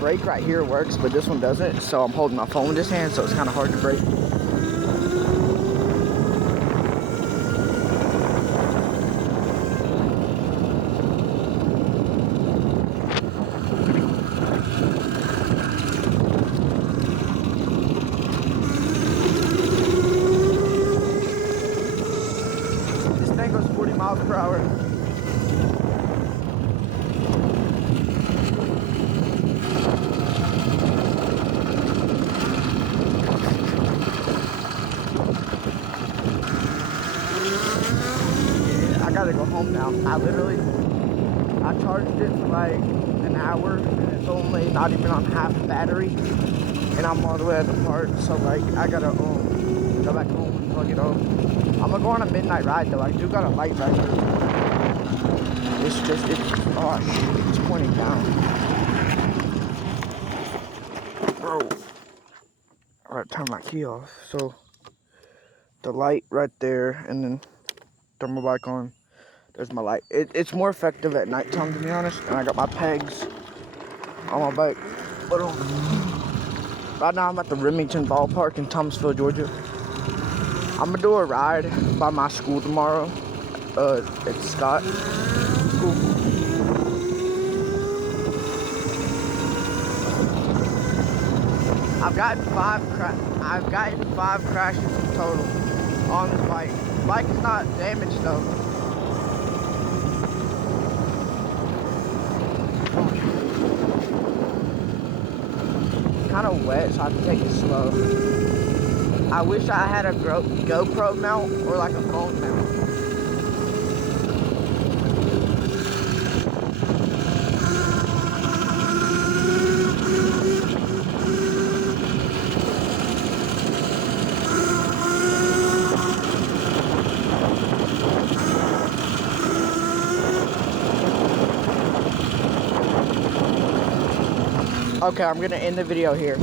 brake right here works, but this one doesn't. So I'm holding my phone with this hand, so it's kind of hard to brake. This thing goes 40 miles per hour. I gotta go home now. I charged it for like an hour and it's only not even on half battery, and I'm all the way at the park, so like I gotta go back home and plug it up. I'm gonna go on a midnight ride though. I do got a light right here. Oh shit, it's pointing down. Bro, I gotta turn my key off. So the light right there, and then turn my bike on. There's my light. It's more effective at nighttime, to be honest. And I got my pegs on my bike. But right now I'm at the Remington Ballpark in Thomasville, Georgia. I'm gonna do a ride by my school tomorrow. It's Scott School. I've gotten five crashes in total on this bike. The bike is not damaged though. Kind of wet, so I have to take it slow. I wish I had a GoPro mount or like a phone mount. Okay, I'm gonna end the video here.